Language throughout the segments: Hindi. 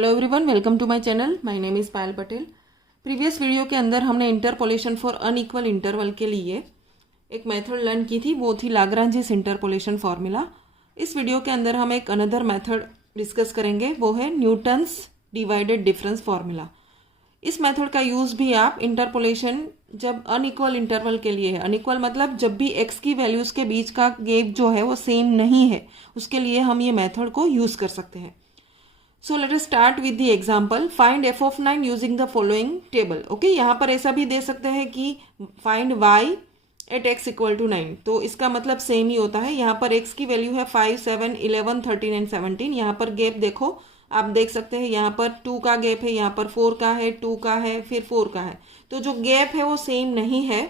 Hello everyone, welcome to my channel. My name is Payal Patel. Previous video के अंदर हमने इंटरपोलेशन फॉर अनइक्वल इंटरवल के लिए एक मेथड लर्न की थी, वो थी लाग्रांजिस इंटरपोलेशन फार्मूला। इस वीडियो के अंदर हम एक अनदर मेथड डिस्कस करेंगे, वो है न्यूटन्स डिवाइडेड डिफरेंस फार्मूला। इस मेथड का यूज़ भी आप इंटरपोलेशन जब अनइक्वल इंटरवल के लिए है, अनइक्वल मतलब जब भी एक्स की वैल्यूज़ के बीच का गैप जो है वो सेम नहीं है, उसके लिए हम ये मेथड को यूज़ कर सकते हैं। So let us start with the example. Find f of 9 using the following table. Okay, यहाँ पर ऐसा भी दे सकते हैं कि find y at x equal to 9. तो इसका मतलब सेम ही होता है। यहाँ पर x की वैल्यू है 5, 7, 11, 13 एंड 17। यहाँ पर गैप देखो, आप देख सकते हैं यहाँ पर 2 का गैप है, यहाँ पर 4 का है, 2 का है, फिर 4 का है। तो जो गैप है वो सेम नहीं है,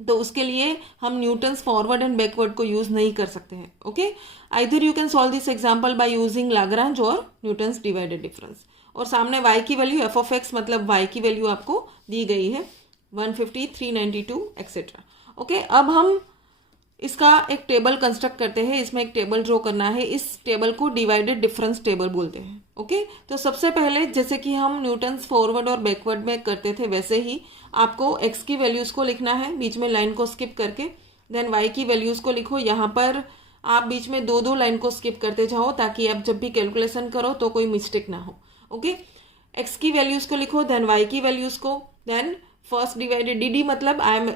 तो उसके लिए हम न्यूटन्स फॉरवर्ड एंड बैकवर्ड को यूज नहीं कर सकते हैं। Okay, either you can solve this example by using Lagrange और न्यूटन्स डिवाइडेड डिफरेंस। और सामने y की वैल्यू f ऑफ x मतलब y की वैल्यू आपको दी गई है 150, 392 एक्सेट्रा। ओके, अब हम इसका एक टेबल कंस्ट्रक्ट करते हैं। इसमें एक टेबल ड्रॉ करना है। इस टेबल को डिवाइडेड डिफरेंस टेबल बोलते हैं। ओके, तो सबसे पहले जैसे कि हम न्यूटन्स फॉरवर्ड और बैकवर्ड में करते थे, वैसे ही आपको x की वैल्यूज़ को लिखना है, बीच में लाइन को स्किप करके। देन y की वैल्यूज़ को लिखो। यहाँ पर आप बीच में दो दो लाइन को स्किप करते जाओ, ताकि आप जब भी कैलकुलेशन करो तो कोई मिस्टेक ना हो। ओके, x की वैल्यूज़ को लिखो, देन y की वैल्यूज़ को, देन फर्स्ट डिवाइडेड dd मतलब I am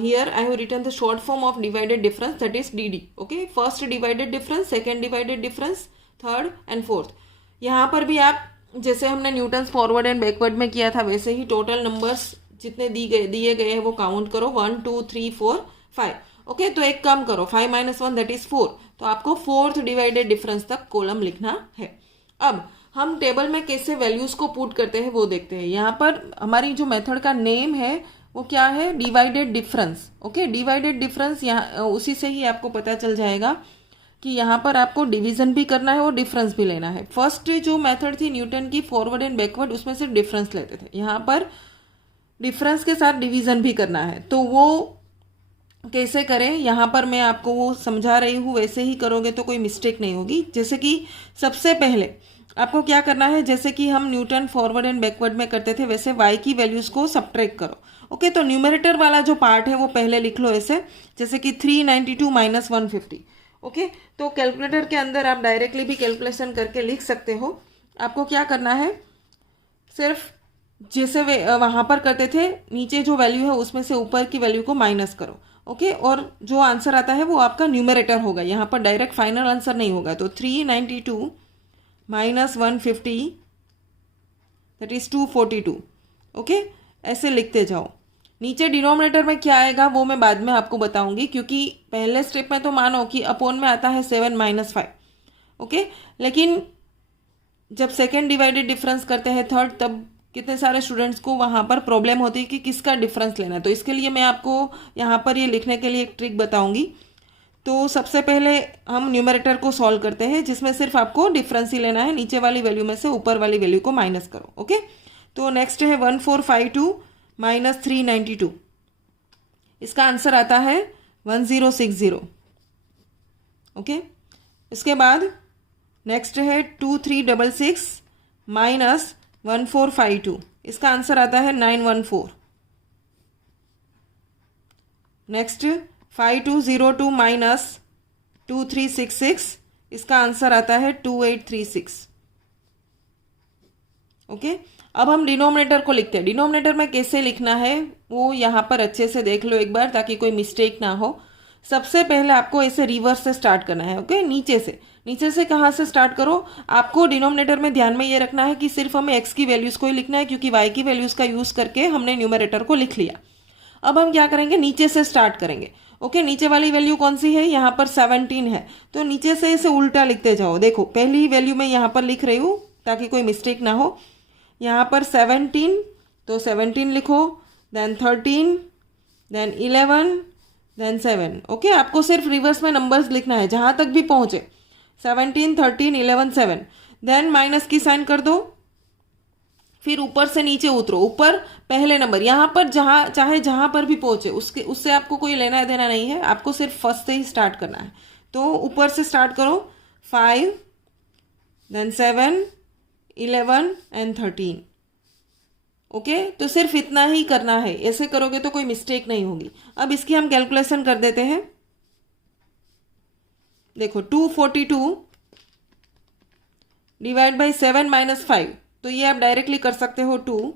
here I have written the short form of divided difference, that is dd। Okay, first divided difference, second divided difference, third and fourth. यहाँ पर भी आप जैसे हमने न्यूटन्स फॉरवर्ड एंड बैकवर्ड में किया था, वैसे ही टोटल नंबर्स जितने दिए गए हैं वो काउंट करो, 1 2 3 4 5। ओके, तो एक कम करो, 5 - 1 दैट इज 4। तो आपको फोर्थ डिवाइडेड डिफरेंस तक कॉलम लिखना है। अब हम टेबल में कैसे वैल्यूज को पुट करते हैं वो देखते हैं। यहाँ पर हमारी जो मेथड का नेम है वो क्या है, divided difference. Okay, divided difference, यहाँ उसी से ही आपको पता चल जाएगा कि यहाँ पर आपको डिवीजन भी करना है और डिफरेंस भी लेना है। फर्स्ट जो मेथड थी न्यूटन की फॉरवर्ड एंड बैकवर्ड, उसमें सिर्फ डिफरेंस लेते थे। यहाँ पर डिफरेंस के साथ डिवीजन भी करना है, तो वो कैसे करें यहाँ पर मैं आपको वो समझा रही हूँ। वैसे ही करोगे तो कोई मिस्टेक नहीं होगी। जैसे कि सबसे पहले आपको क्या करना है, जैसे कि हम न्यूटन फॉरवर्ड एंड बैकवर्ड में करते थे, वैसे y की वैल्यूज़ को सब्ट्रैक्ट करो। ओके, तो न्यूमरेटर वाला जो पार्ट है वो पहले लिख लो ऐसे, जैसे कि 392 - 150। ओके, तो कैलकुलेटर के अंदर आप डायरेक्टली भी कैलकुलेशन करके लिख सकते हो। आपको क्या करना है, सिर्फ जैसे वहाँ पर करते थे, नीचे जो वैल्यू है उसमें से ऊपर की वैल्यू को माइनस करो। ओके, और जो आंसर आता है वो आपका न्यूमरेटर होगा, यहाँ पर डायरेक्ट फाइनल आंसर नहीं होगा। तो 392 - 150 दैट इज 242। ओके, ऐसे लिखते जाओ। नीचे डिनोमिनेटर में क्या आएगा वो मैं बाद में आपको बताऊंगी, क्योंकि पहले स्टेप में तो मानो कि अपॉन में आता है 7 - 5। ओके, लेकिन जब सेकेंड डिवाइडेड डिफरेंस करते हैं थर्ड, तब कितने सारे स्टूडेंट्स को वहाँ पर प्रॉब्लम होती है कि किसका डिफरेंस लेना है। तो इसके लिए मैं आपको यहाँ पर ये लिखने के लिए एक ट्रिक बताऊंगी। तो सबसे पहले हम न्यूमरेटर को सॉल्व करते हैं, जिसमें सिर्फ आपको डिफरेंस ही लेना है, नीचे वाली वैल्यू में से ऊपर वाली वैल्यू को माइनस करो। ओके, तो नेक्स्ट है 1452 - 392। इसका आंसर आता है 1060। ओके, इसके बाद नेक्स्ट है 2366 - 1452। इसका आंसर आता है 914। नेक्स्ट 5202 - 2366। इसका आंसर आता है 2836। ओके, अब हम डिनोमिनेटर को लिखते हैं। डिनोमिनेटर में कैसे लिखना है वो यहाँ पर अच्छे से देख लो एक बार, ताकि कोई मिस्टेक ना हो। सबसे पहले आपको ऐसे रिवर्स से स्टार्ट करना है। ओके, नीचे से कहाँ से स्टार्ट करो, आपको डिनोमिनेटर में ध्यान में ये रखना है कि सिर्फ हमें x की वैल्यूज़ को ही लिखना है, क्योंकि y की वैल्यूज़ का यूज़ करके हमने न्यूमरेटर को लिख लिया। अब हम क्या करेंगे, नीचे से स्टार्ट करेंगे। ओके, नीचे वाली वैल्यू कौन सी है, यहाँ पर 17 है, तो नीचे से इसे उल्टा लिखते जाओ। देखो, पहली वैल्यू मैं यहाँ पर लिख रही हूँ ताकि कोई मिस्टेक ना हो। यहाँ पर 17, तो 17 लिखो, देन 13, देन 11, देन 7। ओके, आपको सिर्फ रिवर्स में नंबर्स लिखना है जहाँ तक भी पहुँचे, 17 13 11 7। देन माइनस की साइन कर दो, फिर ऊपर से नीचे उतरो, ऊपर पहले नंबर, यहाँ पर जहाँ पर भी पहुँचे उससे आपको कोई लेना देना नहीं है, आपको सिर्फ फर्स्ट से ही स्टार्ट करना है। तो ऊपर से स्टार्ट करो, 5, देन 7, 11 एंड 13। ओके, तो सिर्फ इतना ही करना है, ऐसे करोगे तो कोई मिस्टेक नहीं होगी। अब इसकी हम कैलकुलेशन कर देते हैं। देखो 242 डिवाइड बाई 7 माइनस 5, तो ये आप डायरेक्टली कर सकते हो 2,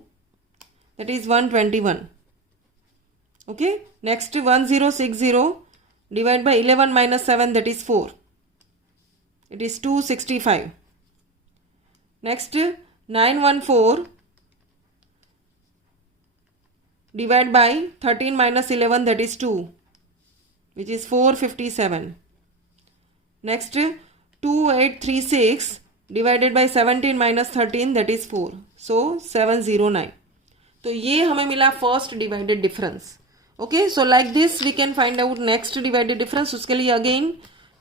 that is 121। Okay, next 1060 divide by 11 minus 7, that is 4, it is 265। Next 914 divide by 13 minus 11, that is 2, which is 457. Next 2836 divided by 17 minus 13, that is 4, so 709. तो ये हमें मिला first divided difference. Okay, so like this we can find out next divided difference. उसके लिए अगेन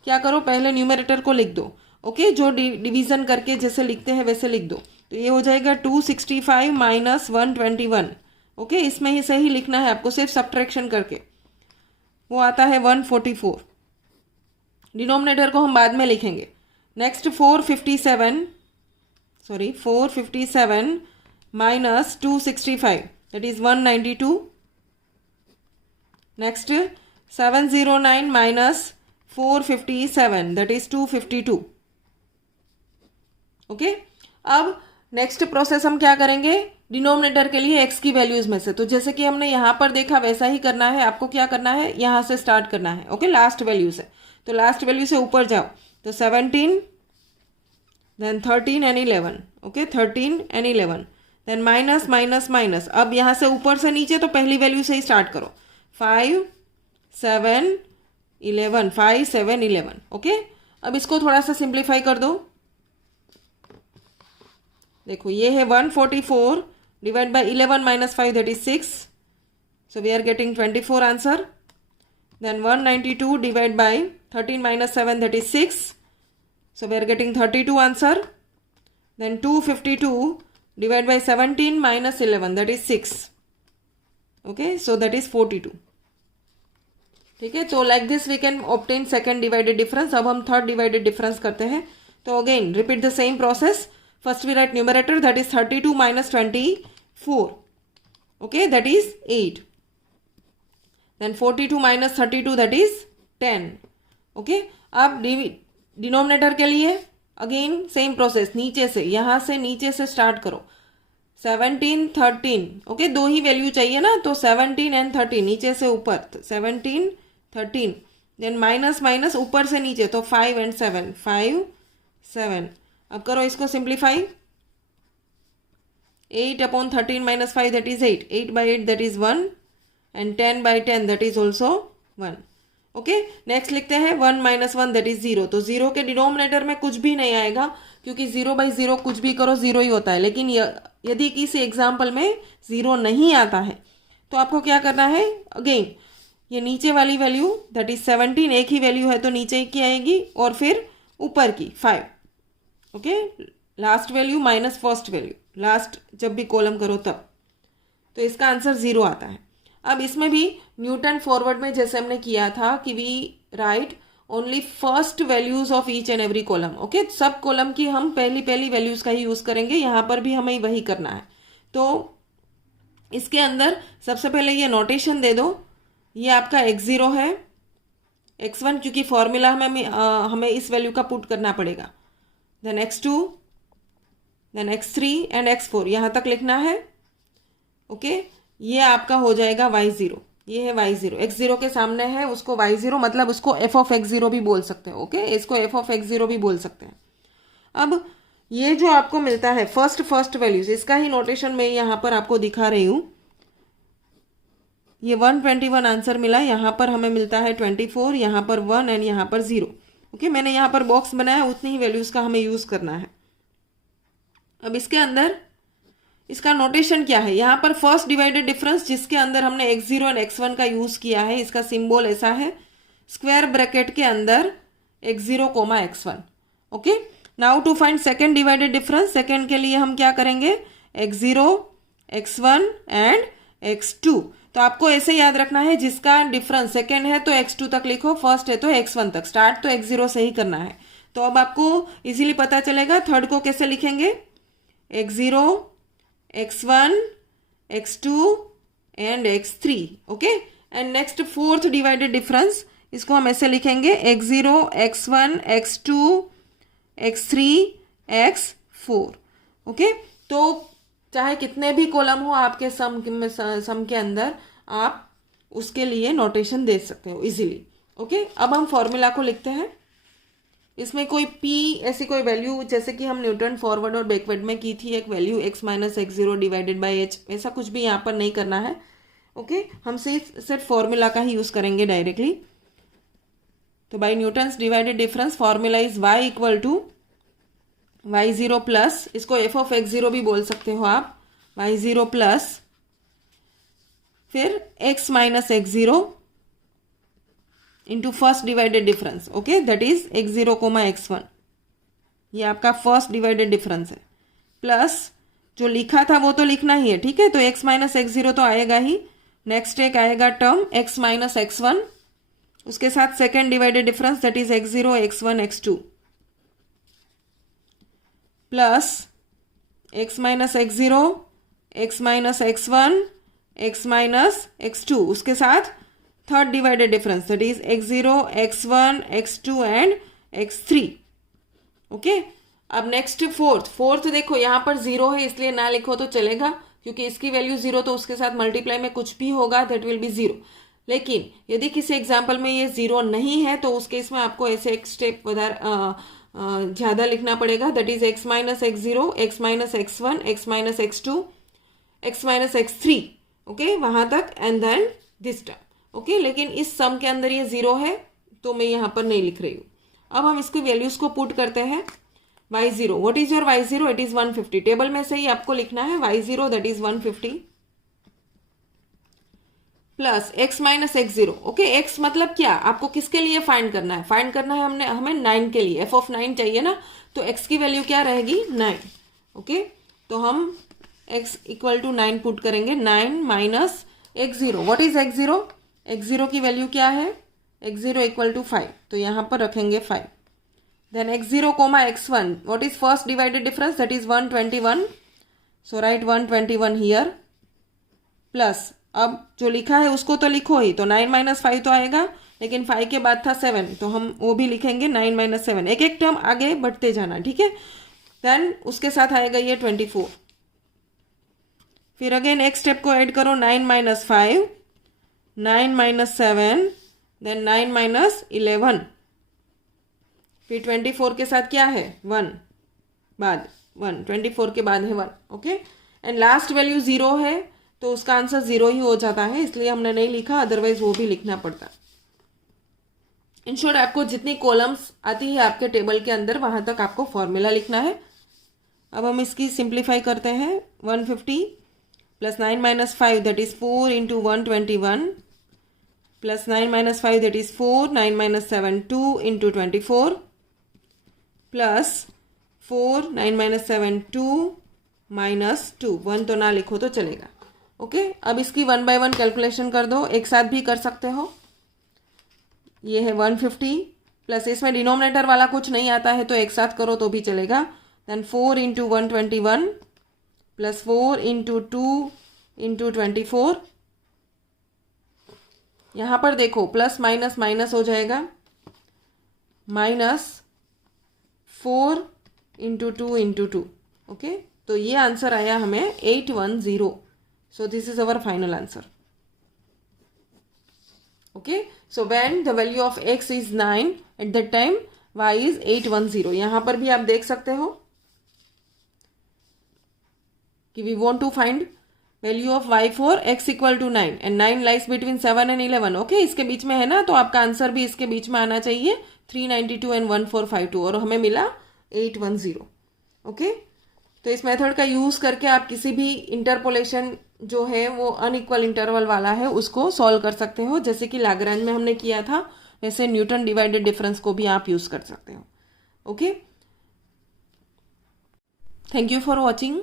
क्या करो, पहले न्यूमरेटर को लिख दो। ओके, जो डिवीजन करके जैसे लिखते हैं वैसे लिख दो। तो ये हो जाएगा 265 माइनस 121। ओके, इसमें ही सही लिखना है आपको, सिर्फ सब्ट्रैक्शन करके, वो आता है 144। डिनोमिनेटर को हम बाद में लिखेंगे। Next 457 minus 265, that is 192। Next 709 minus 457, that is 252। Okay, अब नेक्स्ट प्रोसेस हम क्या करेंगे, डिनोमिनेटर के लिए x की वैल्यूज में से। तो जैसे कि हमने यहाँ पर देखा वैसा ही करना है। आपको क्या करना है, यहाँ से स्टार्ट करना है। ओके, लास्ट वैल्यू से, तो लास्ट वैल्यू से ऊपर जाओ, तो 17, then 13 and 11। Okay, 13 and 11, then minus minus minus. अब यहाँ से ऊपर से नीचे तो पहली वैल्यू से ही स्टार्ट करो, 5 7 11, 5 7 11। ओके, अब इसको थोड़ा सा सिंप्लीफाई कर दो। देखो ये है 144 divide by 11 minus 5, that is 6, so we are getting 24 answer. Then 192 divide by 13 minus 7, that is 6, so we are getting 32 answer. Then 252 divide by 17 minus 11, that is 6। Okay, so that is 42। ठीक है, तो like this we can obtain second divided difference. अब हम थर्ड डिवाइडेड डिफरेंस करते हैं। तो again repeat the same process. First we write numerator, that is 32 minus 24. Okay, that is 8. Then 42 minus 32, that is 10. Okay, अब डिनोमिनेटर के लिए अगेन सेम प्रोसेस, नीचे से, यहाँ से नीचे से स्टार्ट करो। 17 13, ओके, दो ही वैल्यू चाहिए ना, तो 17 एंड 13 नीचे से ऊपर, 17 13, देन माइनस माइनस ऊपर से नीचे, तो 5 एंड 7, 5 7। अब करो इसको simplify. 8 upon 13 minus 5, that is 8, 8 by 8, that is 1, and 10 by 10, that is also 1. Okay, next लिखते हैं 1 minus 1, that is 0। तो 0 के डिनोमिनेटर में कुछ भी नहीं आएगा, क्योंकि 0 by 0 कुछ भी करो 0 ही होता है। लेकिन यदि किसी एग्जाम्पल में 0 नहीं आता है तो आपको क्या करना है, अगेन ये नीचे वाली वैल्यू, दैट इज 17, एक ही वैल्यू है तो नीचे की आएगी, और फिर ऊपर की 5। Okay, last value minus first value, last जब भी कॉलम करो तब, तो इसका आंसर 0 आता है। अब इसमें भी न्यूटन फॉरवर्ड में जैसे हमने किया था कि we write only first values of each and every column. Okay, सब कॉलम की हम पहली वैल्यूज का ही यूज करेंगे, यहाँ पर भी हमें वही करना है। तो इसके अंदर सबसे पहले ये नोटेशन दे दो, ये आपका x0 है, x1 क्योंकि फॉर्मूला हमें इस वैल्यू का पुट करना पड़ेगा, then x2, then x3 and x4 यहाँ तक लिखना है। ओके, ये आपका हो जाएगा y0, ये है y0, x0 के सामने है उसको y0, मतलब उसको f of x0 भी बोल सकते हैं। ओके, इसको f of x0 भी बोल सकते हैं। अब ये जो आपको मिलता है फर्स्ट वैल्यूज, इसका ही नोटेशन मैं यहाँ पर आपको दिखा रही हूँ। ये 121 आंसर मिला, यहाँ पर हमें मिलता है 24, यहाँ पर 1 एंड यहाँ पर 0। ओके, मैंने यहाँ पर बॉक्स बनाया, उतनी ही वैल्यूज का हमें यूज करना है। अब इसके अंदर इसका नोटेशन क्या है, यहाँ पर फर्स्ट डिवाइडेड डिफरेंस जिसके अंदर हमने x0 एंड x1 का यूज किया है, इसका सिंबल ऐसा है, स्क्वायर ब्रैकेट के अंदर x0, x1। Okay, now to find second divided difference, second के लिए हम क्या करेंगे, x0, x1 एंड x2। तो आपको ऐसे याद रखना है, जिसका डिफरेंस सेकेंड है तो x2 तक लिखो, फर्स्ट है तो x1 तक, स्टार्ट तो x0 से ही करना है। तो अब आपको इजीली पता चलेगा थर्ड को कैसे लिखेंगे। x0, x1, x2 and x3. Okay, and next fourth divided difference, इसको हम ऐसे लिखेंगे x0, x1, x2, x3, x4. Okay, तो चाहे कितने भी कॉलम हो आपके सम के अंदर, आप उसके लिए नोटेशन दे सकते हो इजीली. ओके, अब हम फॉर्मूला को लिखते हैं. इसमें कोई p ऐसी कोई वैल्यू, जैसे कि हम न्यूटन फॉरवर्ड और बैकवर्ड में की थी एक value x minus x0 divided by h, ऐसा कुछ भी यहाँ पर नहीं करना है. ओके, हम सिर्फ फॉर्मूला का ही यूज करेंगे डायरेक्टली. तो by Newton's divided difference formula is y equal to y0 plus, इसको f ऑफ x0 भी बोल सकते हो आप, y0 प्लस फिर x minus x0 into first divided difference. Okay, that is x0 comma x1. ये आपका फर्स्ट डिवाइडेड डिफरेंस है. प्लस जो लिखा था वो तो लिखना ही है, ठीक है. तो x माइनस x0 तो आएगा ही. नेक्स्ट एक आएगा टर्म x माइनस x1, उसके साथ second divided difference that is x0, x1, x2 plus x minus x0, x minus x1, x minus x2, उसके साथ third divided difference that is x0, x1, x2 and x3. Okay, अब नेक्स्ट फोर्थ देखो यहाँ पर 0 है, इसलिए ना लिखो तो चलेगा, क्योंकि इसकी वैल्यू 0, तो उसके साथ मल्टीप्लाई में कुछ भी होगा दैट विल बी 0. लेकिन यदि किसी एग्जाम्पल में ये 0 नहीं है तो उस केस में आपको ऐसे एक स्टेप ज़्यादा लिखना पड़ेगा, that is x minus x0, x minus x1, x minus x2, x minus x3. Okay, वहां तक and then this term. Okay, लेकिन इस सम के अंदर ये 0 है तो मैं यहाँ पर नहीं लिख रही हूँ. अब हम इसकी वैल्यूज को पुट करते हैं. y0, what is your y0? It is 150. Table में से ही आपको लिखना है y0 that is 150 plus x minus x0. Okay, x मतलब क्या, आपको किसके लिए फाइंड करना है? फाइंड करना है हमें 9 के लिए. f ऑफ 9 चाहिए ना, तो x की वैल्यू क्या रहेगी? 9. ओके, तो हम x इक्वल टू 9 पुट करेंगे. 9 minus x0, what is x0? x0 की वैल्यू क्या है? x0 इक्वल टू 5, तो यहाँ पर रखेंगे 5. Then x0 comma x1, what is first divided difference? That is 121, so write 121 here. Plus अब जो लिखा है उसको तो लिखो ही, तो 9 माइनस 5 तो आएगा, लेकिन 5 के बाद था 7, तो हम वो भी लिखेंगे 9 माइनस 7. एक एक टर्म आगे बढ़ते जाना, ठीक है. देन उसके साथ आएगा ये 24. फिर अगेन एक स्टेप को ऐड करो, 9 माइनस 5, 9 माइनस 7, देन 9 माइनस 11. फिर 24 के साथ क्या है? 1, बाद 1, 24 के बाद है 1. ओके, एंड लास्ट वैल्यू 0 है, तो उसका आंसर 0 ही हो जाता है, इसलिए हमने नहीं लिखा, अदरवाइज वो भी लिखना पड़ता. इन शॉर्ट, आपको जितनी कॉलम्स आती है आपके टेबल के अंदर, वहां तक आपको फॉर्मूला लिखना है. अब हम इसकी सिंप्लीफाई करते हैं. 150 plus 9 minus 5 that is 4 into 121 plus 9 minus 5 that is 4, 9 minus 7 2 into 24 plus 4, 9 minus 7 2 minus 2. 1 तो ना लिखो तो चलेगा. ओके, अब इसकी 1 बाय 1 कैलकुलेशन कर दो, एक साथ भी कर सकते हो. ये है 150 प्लस इसमें डिनोमिनेटर वाला कुछ नहीं आता है तो एक साथ करो तो भी चलेगा. Then 4 into 121 plus 4 into 2 into 24. यहाँ पर देखो प्लस माइनस माइनस हो जाएगा, माइनस 4 इंटू 2 इंटू 2. ओके, तो ये आंसर आया हमें 810. So this is our final answer. Okay, so when the value of x is 9, at that time y is 810. यहाँ पर भी आप देख सकते हो कि we want to find value of y for x equal to 9 and 9 lies between 7 and 11. Okay, इसके बीच में है ना, तो आपका आंसर भी इसके बीच में आना चाहिए, 392 and 1452, और हमें मिला 810. ओके, तो इस मेथड का यूज़ करके आप किसी भी इंटरपोलेशन जो है वो अनइक्वल इंटरवल वाला है उसको सॉल्व कर सकते हो. जैसे कि लाग्रांज में हमने किया था, वैसे न्यूटन डिवाइडेड डिफरेंस को भी आप यूज़ कर सकते हो. Okay, thank you for watching.